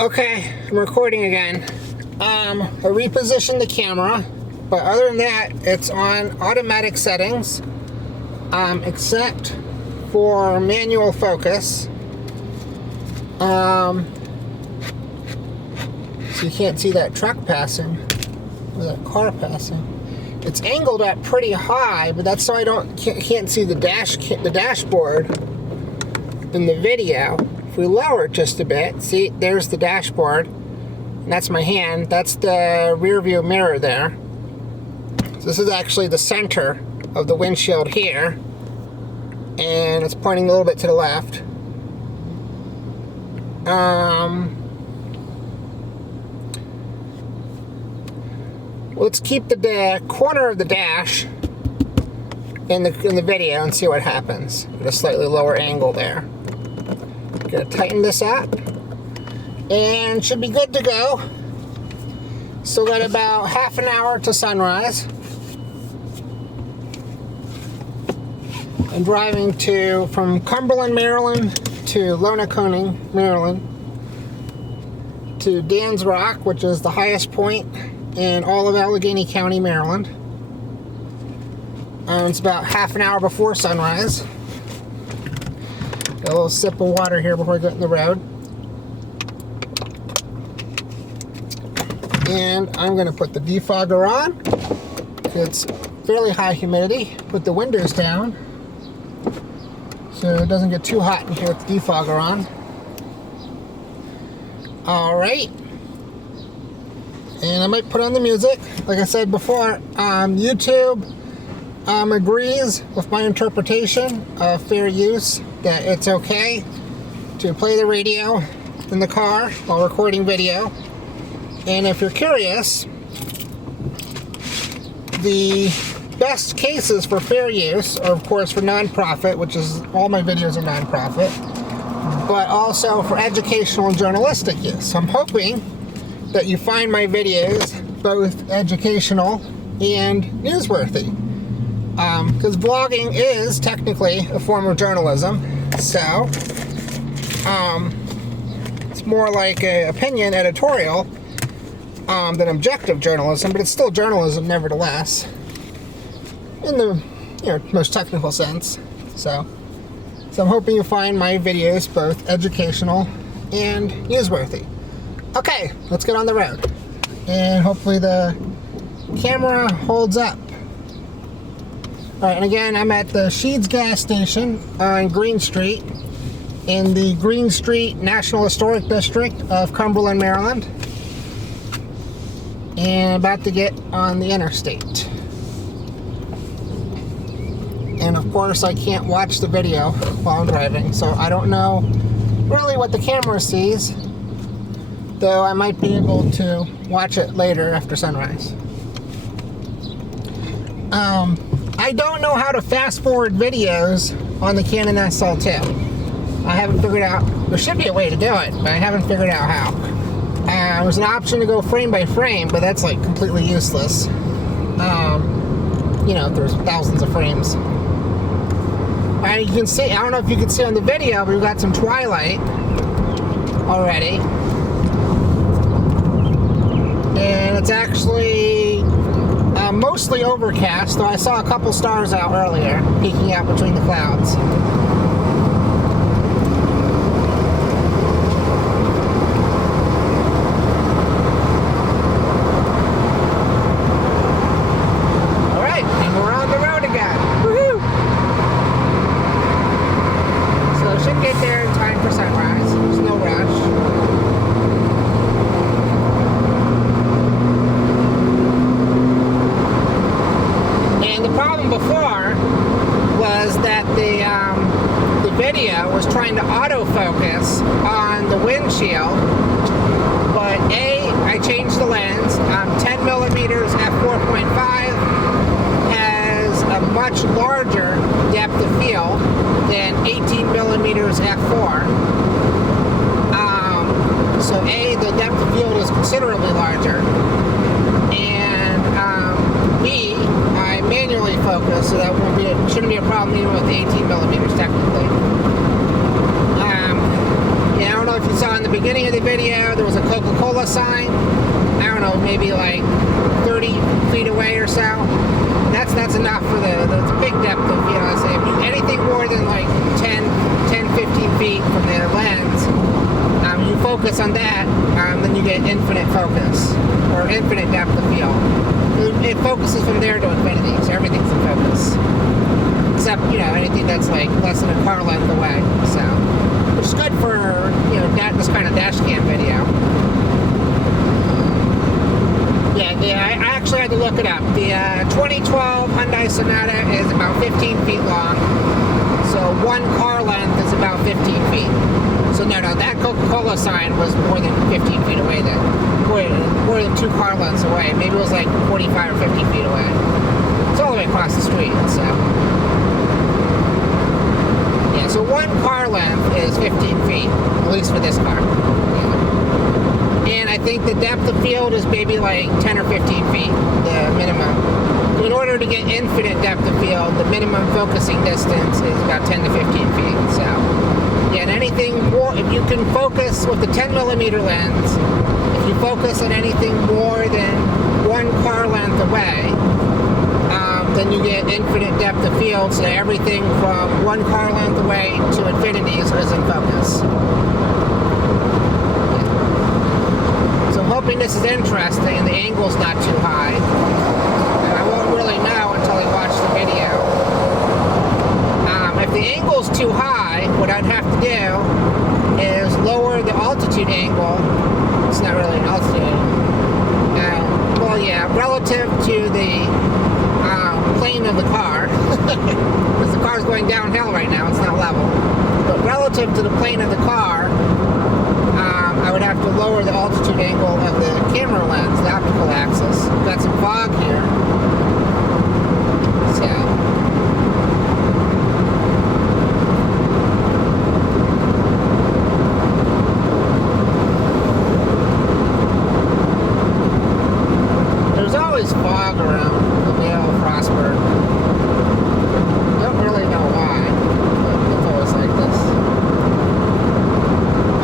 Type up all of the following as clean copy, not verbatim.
Okay, I'm recording again. I repositioned the camera, but other than that, it's on automatic settings, except for manual focus. So you can't see that truck passing, or that car passing. It's angled up pretty high, but that's so I can't see the dashboard in the video. If we lower it just a bit, see, there's the dashboard, and that's my hand. That's the rear view mirror there. So this is actually the center of the windshield here, and it's pointing a little bit to the left. Let's keep the corner of the dash in the video and see what happens at a slightly lower angle there. Gonna tighten this up, and should be good to go. Still got about half an hour to sunrise. I'm driving from Cumberland, Maryland to Lonaconing, Maryland, to Dan's Rock, which is the highest point in all of Allegheny County, Maryland. It's about half an hour before sunrise. Got a little sip of water here before I get in the road. And I'm going to put the defogger on. It's fairly high humidity. Put the windows down so it doesn't get too hot in here with the defogger on. Alright. And I might put on the music. Like I said before, YouTube agrees with my interpretation of fair use, that it's okay to play the radio in the car while recording video. And if you're curious, the best cases for fair use are, of course, for nonprofit, which is all my videos are nonprofit, but also for educational and journalistic use. So I'm hoping that you find my videos both educational and newsworthy. Because vlogging is technically a form of journalism, so it's more like an opinion editorial than objective journalism, but it's still journalism nevertheless, in the most technical sense. So I'm hoping you find my videos both educational and newsworthy. Okay, let's get on the road, and hopefully the camera holds up. Alright, and again, I'm at the Sheeds gas station on Green Street in the Green Street National Historic District of Cumberland, Maryland. And about to get on the interstate. And of course, I can't watch the video while I'm driving, so I don't know really what the camera sees, though I might be able to watch it later after sunrise. I don't know how to fast forward videos on the Canon SL2. I haven't figured out, there should be a way to do it, but I haven't figured out how. There's an option to go frame by frame, but that's like completely useless. There's thousands of frames. And you can see, I don't know if you can see on the video, but we've got some twilight already. And it's actually mostly overcast, though I saw a couple stars out earlier, peeking out between the clouds. Alright, and we're on the road again. Woohoo! So I should get there in time for sunrise. There's no rush. Before was that the video was trying to autofocus on the windshield, but I changed the lens. 10 millimeters f4.5 has a much larger depth of field than 18 millimeters f4. So the depth of field is considerably larger, and B, I manually focus, so that shouldn't be a problem even with the 18 millimeters technically. I don't know if you saw in the beginning of the video, there was a Coca-Cola sign. I don't know, maybe like 30 feet away or so. That's enough for the big depth of field. So if you, anything more than like 10, 15 feet from the lens, you focus on that, then you get infinite focus, or infinite depth of field. It focuses from there to infinity, so everything's in focus. Except, anything that's like less than a car length away, so. Which is good for, this kind of dash cam video. Yeah, I actually had to look it up. The 2012 Hyundai Sonata is about 15 feet long, so one car length is about 15 feet. So no, that Coca-Cola sign was more than 15 feet away then. More than 2 car lengths away. Maybe it was like 45 or 50 feet away. It's all the way across the street, so. Yeah, so one car length is 15 feet, at least for this car. And I think the depth of field is maybe like 10 or 15 feet, the minimum. So in order to get infinite depth of field, the minimum focusing distance is about 10 to 15 feet, so. Yeah, and anything more, if you can focus with the 10mm lens, if you focus on anything more than 1 car length away, then you get infinite depth of field, so everything from 1 car length away to infinity is in focus. So I'm hoping this is interesting and the angle's not too high. And I won't really know until I watch the video. If the angle's too high, what I'd have to do is lower the altitude angle. It's not really an altitude angle. Well, yeah, relative to the plane of the car, because the car's going downhill right now, it's not level. But relative to the plane of the car, I would have to lower the altitude angle of the camera lens, the optical axis. We've got some fog here. So. There's always fog around the Vail of Frostburg. Don't really know why, but it's always like this.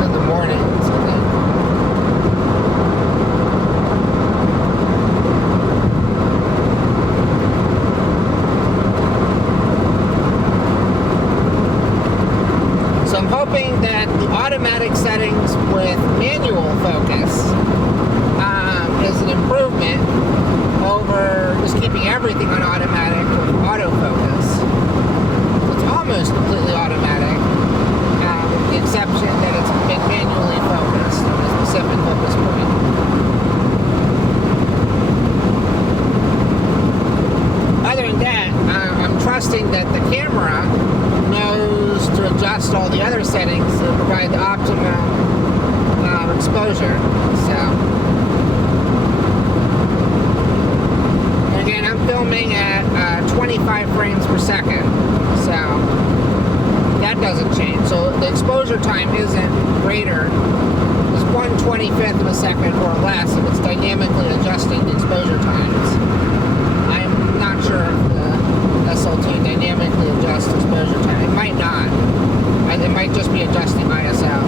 In the mornings, I think. So I'm hoping that the automatic settings with manual focus is an improvement over just keeping everything on automatic with autofocus. So it's almost completely automatic, with the exception that it's been manually focused on a specific focus point. Other than that, I'm trusting that the camera knows to adjust all the other settings to provide the optimum exposure. So. Again, I'm filming at 25 frames per second, so that doesn't change. So the exposure time isn't greater. It's 1/25 of a second or less if it's dynamically adjusting the exposure times. I'm not sure if the SLT dynamically adjusts exposure time. It might not. It might just be adjusting ISO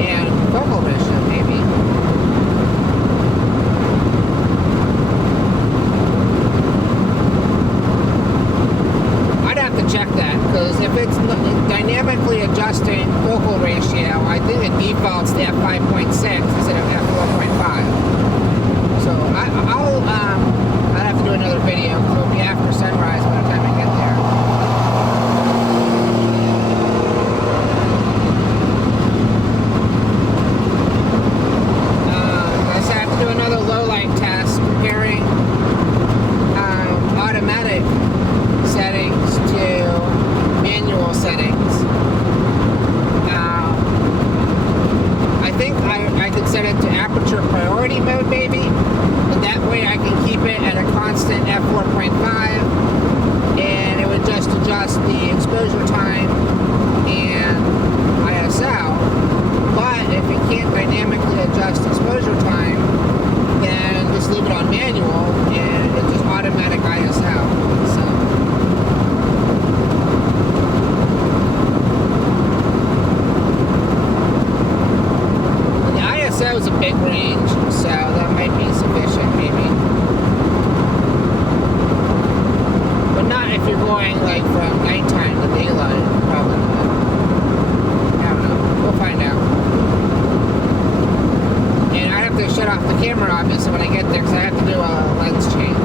and focal ratio, maybe. Check that, because if it's dynamically adjusting focal ratio, I think it defaults to f5.6 instead of f4.5. So I'll have to do another video because it'll be after sunrise by the time I get there. I just have to do another low light test comparing automatic settings to manual settings. I think I could set it to aperture priority mode maybe, and that way I can keep it at a constant f4.5 big range, so that might be sufficient, maybe. But not if you're going like from nighttime to daylight, probably not. I don't know. We'll find out. And I have to shut off the camera, obviously, when I get there, because I have to do a lens change,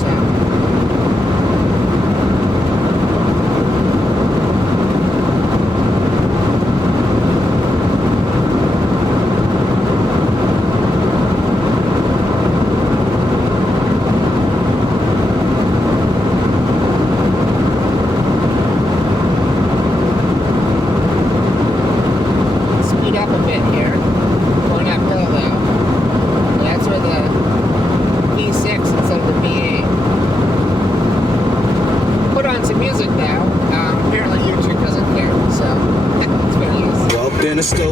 so.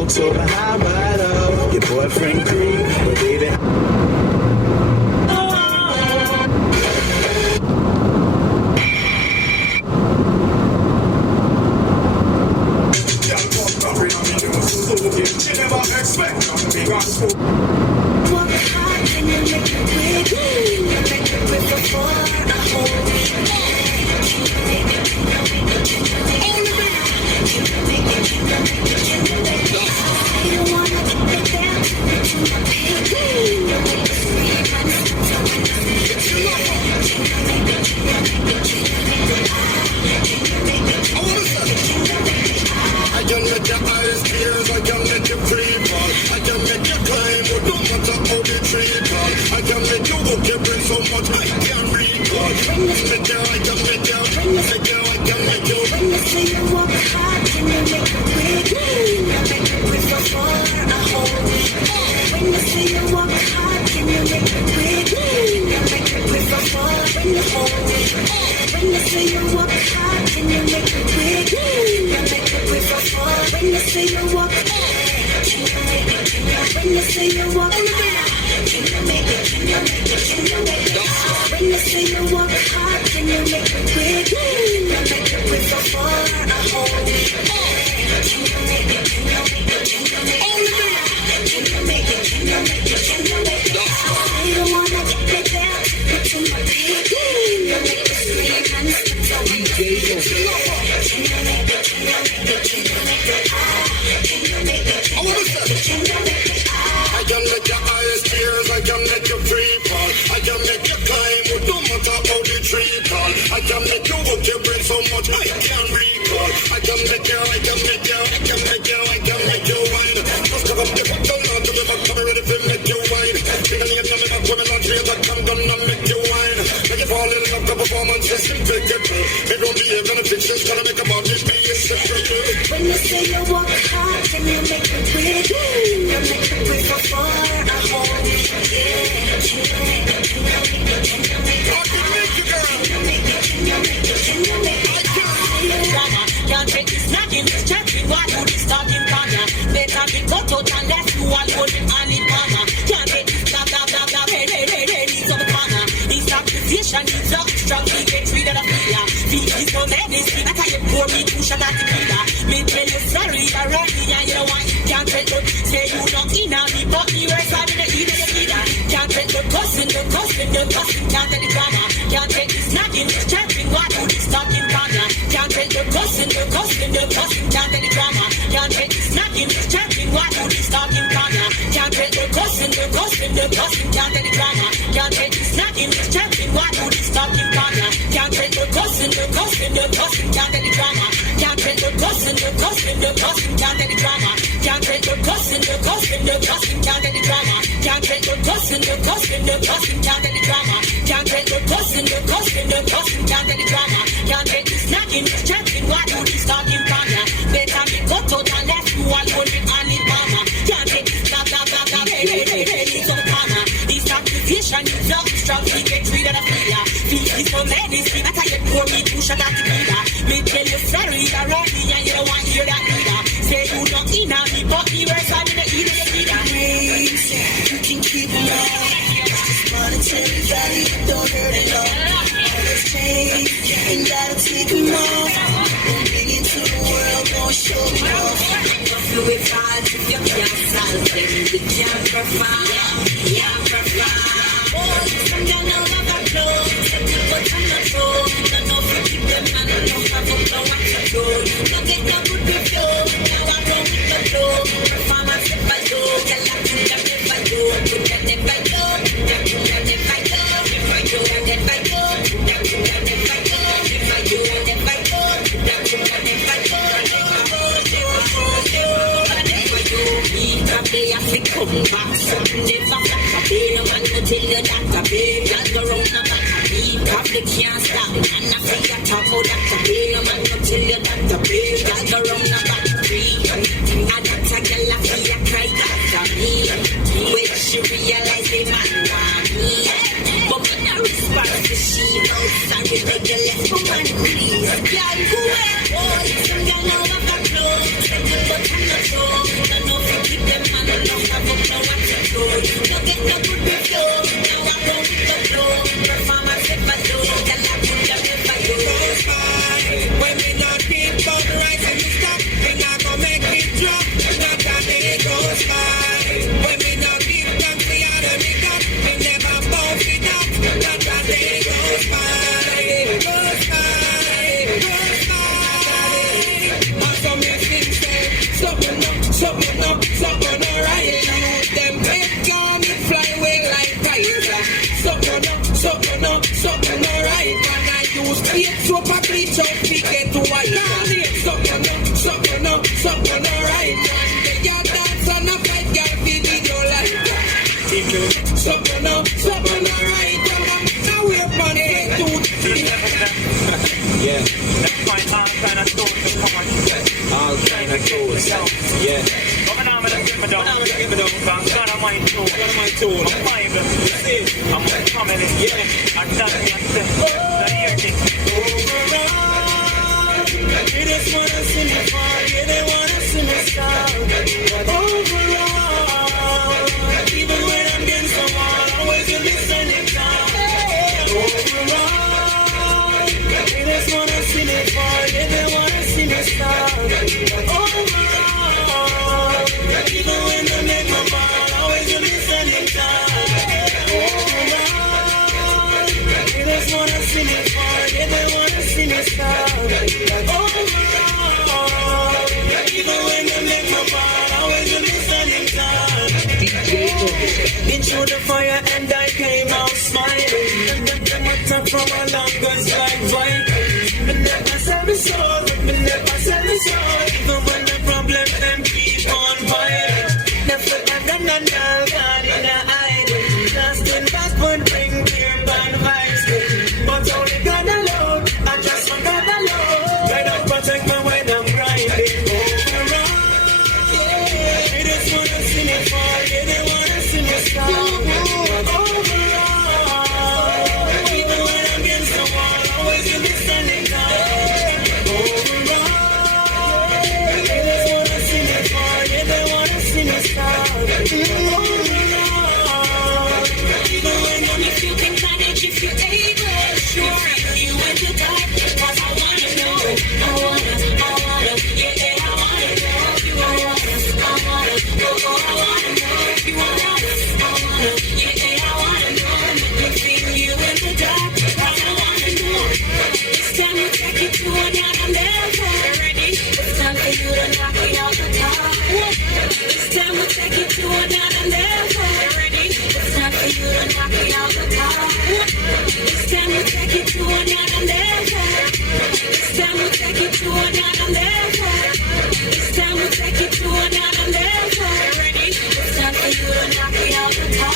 So high right up, your boyfriend creep, but baby. You can keep it all. Just wanna tell fault if you can't solve them. You can't perform, can't perform. Oh, some girl now have a clue, set it but I'm not true. No know if you keep them and no know how to know what to do. No get no good review, now I run with the flow. Performance if I do, tell them to them if I do. Put them if I do, them to them if I do. If I do and if I do, them to them if I do. If I do and if I do, them to them if I do. I think come back, something never back a bit. No man will tell you that a bit. Y'all go round the back a beat. Probably can't stop. And I think you talk about that a bit. No man will tell you that a bit. Y'all go round the back a beat. And that's a girl I feel you cry that a me. When she realize they man want me. But when I respond to she knows sorry, beg you left for man please. Y'all go away, boy. Some girl now have a clue. Set it but I'm not sure. No know if you keep them man alone. I don't know what to do. No get no good review. Now I run with the flow. Performance if I do. Tell I put them if I do. When we not keep on rising, we stop. We not gonna make it drop. Not that it goes by. When we not keep on the other we got. We never bounce it up. Not that it goes by. Goes by. Goes by. And some may think say, something alright. Them big gun, it fly away like kites. Something alright. And I use tape soap and bleach out to get white. Something alright. One day you dance and a fight, girl, feed your life. Something alright. Now we're on it too. Yeah, Let's find all kind of stories to come on. all kind of tools. Yeah. Come on, I'm gonna get me down. I'm gonna mind too. I'm five. I'm a family. Yeah. I'm done. The ear thing. Overall, they just wanna see me fall. Yeah, they wanna see me stall. But overall, even when I'm against the wall, always you listen it down. Overall, they just wanna see me fall. Yeah, they wanna see me stall. But overall, even when they make my ball, always you listen it down. Overall, they just wanna see me fall. Yeah, they wanna see me stall. But overall, even when they make my ball, always you listen it down. Been through the fire and I came out smiling. Them attack from a long guns like Vikings. But never sell the soul, never sell the soul. Even when the problem them keep on fighting. Never ever done God in a hiding. Lost in fast but bring fear and vibes. But only God alone, I just want God alone. God don't protect me when I'm grinding. Overall, yeah, they just wanna see me fall, yeah, they wanna see me stop. Overall, even when I'm against the wall, always you be standing down. Overall, they just wanna see me fall, yeah, they wanna see me stop. Overall, even when I'm If you can manage, if you're able, sure, you in the dark. Cause I wanna know, I wanna, yeah, I wanna know if you wanna, I wanna know if you wanna, yeah, I wanna know. Make me feel you in the dark. Cause I wanna know. It's time to take it to another level. Ready? It's time for you to knock me out the top. It's time to take it to another level. Ready? It's time for you to knock me out the top. It's time to take it to another level. It's time to take it to another level. It's time to take it to another level. Ready? It's time for you to knock me out the top.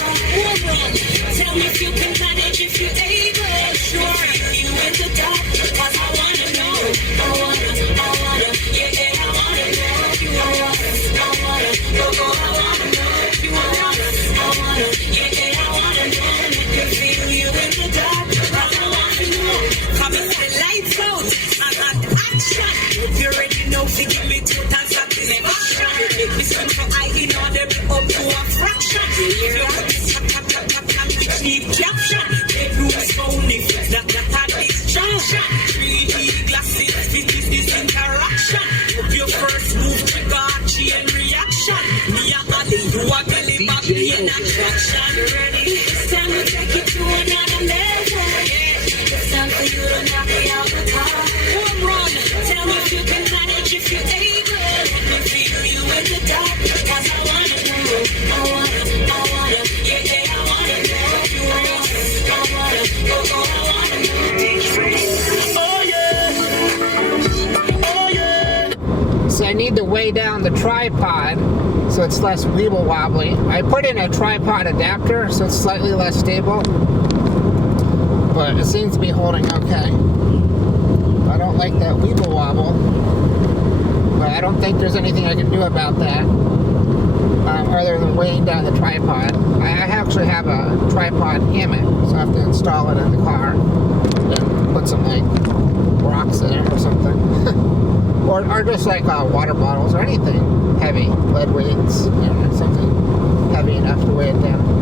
Tell me if you can manage, if you're able. Sure, you in the dark. Cause I wanna know. I wanna, yeah, I wanna know if you wanna. I wanna know if you wanna. I wanna, yeah, I wanna know. Make me feel you in the dark. Cause I wanna know. Come and say lights out and action. If you already know, give me total satisfaction. Me send for I in order up to a fraction. If you want this which need caption. Bedroom's phony, that had distraction. 3D glasses, this interaction. Up your first move, trigger chain reaction. You are telling back the attraction. Ready? It's time to take it to another level. Yeah. It's time for you to knock me out the top. Home run. Tell me if you can manage, if you're able. Let me feel you in the dark. Cause I wanna know. I wanna, yeah, yeah, I wanna know. You wanna, I wanna, I wanna know. Oh yeah. Oh yeah. So I need to weigh down the tripod so it's less weeble wobbly. I put in a tripod adapter so it's slightly less stable, but it seems to be holding okay. I don't like that weeble wobble, but I don't think there's anything I can do about that other than weighing down the tripod. I actually have a tripod hammock, so I have to install it in the car and put some like rocks in it or something. or just like water bottles or anything heavy, lead weights, you know, something heavy enough to weigh it down.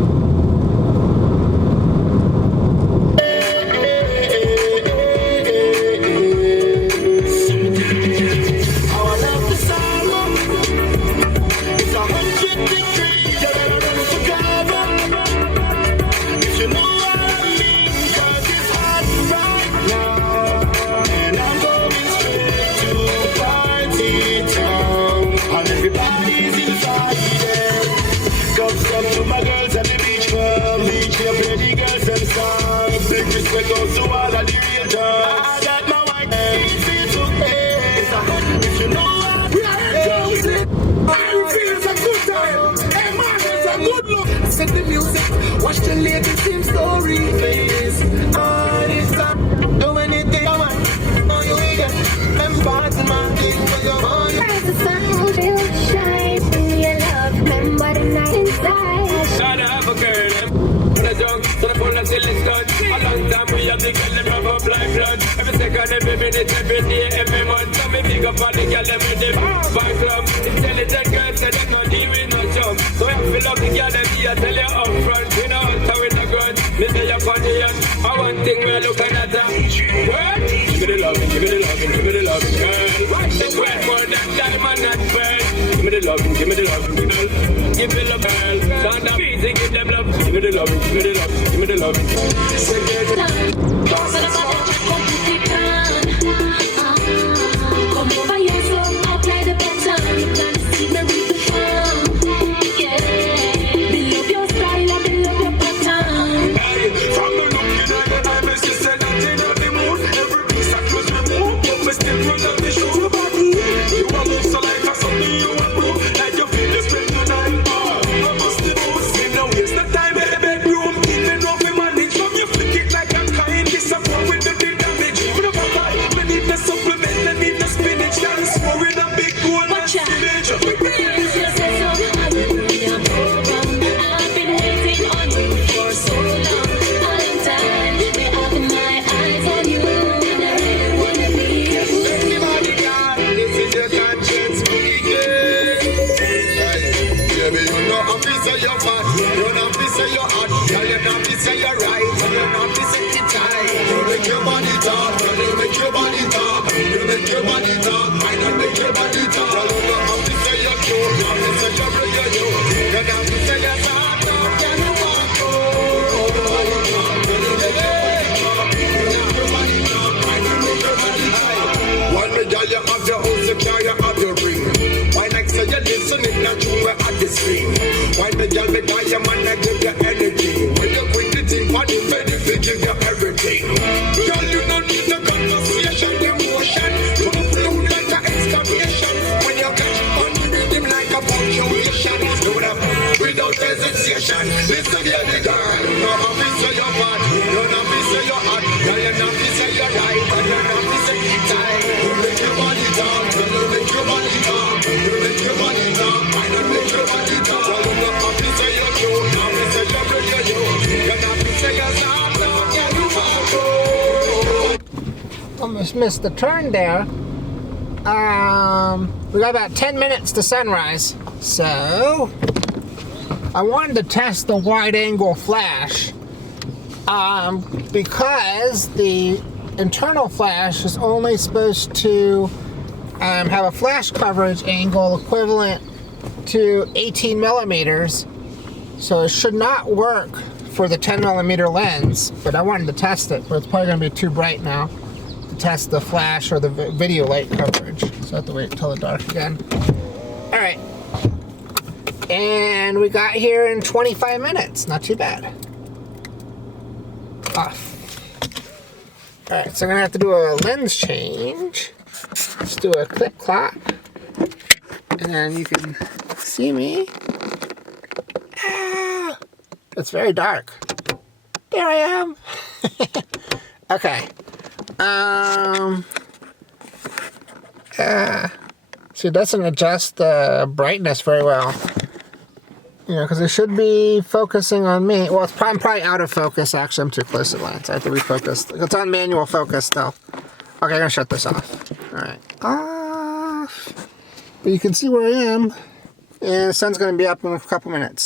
Set the music, watch the lady same story, please. It's time, do anything I want. Oh, you get them parts in my thing for your money. As the sun will shine in your love, remember the night inside. Gotta have a girl, the junk, so the full of silly stud. A long time we have the girl, them rub up like blood. Every second, every minute, every day, every month. So me big up all the girl, them with them fan club. Intelligent girls, say them not deal with no chum. So I feel up the girl, them here, tell you up front. We know how with the grudge. Me say you're funny, and I one thing we're looking at them. What? Give me the loving, give me the loving, give me the loving, girl. It's worth more than diamond and pearl. Give me the loving, give me the loving, girl. Give me the girl. Sound of music, give them love. Give me the loving, give me the love, give me the loving. Come over here, so apply the pattern. You gotta see me with the fun. Yeah, build up your style and build up your pattern. From the looking at the eye, me say that in the mood. Every piece of clothes me move, but me still run up the show. You a move so like a something you a prove. Like you feel the spring tonight. I must the most. Me no waste the time in the bedroom. Even though we manage from you flick it like a kind. This a one with the big damage. Put up a pie. Me need the supplement, me need the spinach. Dance for it a big goal and spinach. I've been waiting on you for so long. All the time, me having my eyes on you, and I really wanna be your boo. Everybody got this is your conscience speaking. Baby, you know I'm say you're fat, you know I'm say you're hot, yeah, you know I'm say you're right, you know I'm say you're tight. You make your body talk, you make your body talk, you make your body talk, I don't make your body talk. You know I'm say you're cute, you know I'm say you're brilliant, you know I'm say you're smart, can you walk? One me girl, you have your house, you carry have your ring. Why next say you listening not you were at the screen. Why me girl, me guy, your man, I give you energy. When you quit the thing, for the benefit, give you everything. Girl, you don't need the conversation, emotion. You flow like an excavation. When you catch on the rhythm like a punctuation. Do that without hesitation. Listen here, the girl. No happy say you're bad, no happy say you're hot. Girl, you know happy say you're right, and you know happy say you're tight. You make your body talk, you make your body talk, you make your body talk, I don't make your body talk. Girl, you know happy say you're cute, no happy say you're brilliant, you know happy say you're smart, now can you walk? Almost missed the turn there. We got about 10 minutes to sunrise, so I wanted to test the wide angle flash because the internal flash is only supposed to have a flash coverage angle equivalent to 18 millimeters, so it should not work for the 10 millimeter lens, but I wanted to test it, but it's probably going to be too bright now to test the flash or the video light coverage, so I have to wait until the dark again. Alright, and we got here in 25 minutes, not too bad. Off. Alright, so I'm going to have to do a lens change. Let's do a click clock, and then you can see me. Ah, it's very dark. There I am. Okay. See, it doesn't adjust the brightness very well. You know, because it should be focusing on me. Well, I'm probably out of focus, actually. I'm too close to the lens. I have to refocus. It's on manual focus still. Okay, I'm going to shut this off. Alright. Off. But you can see where I am. And the sun's going to be up in a couple minutes.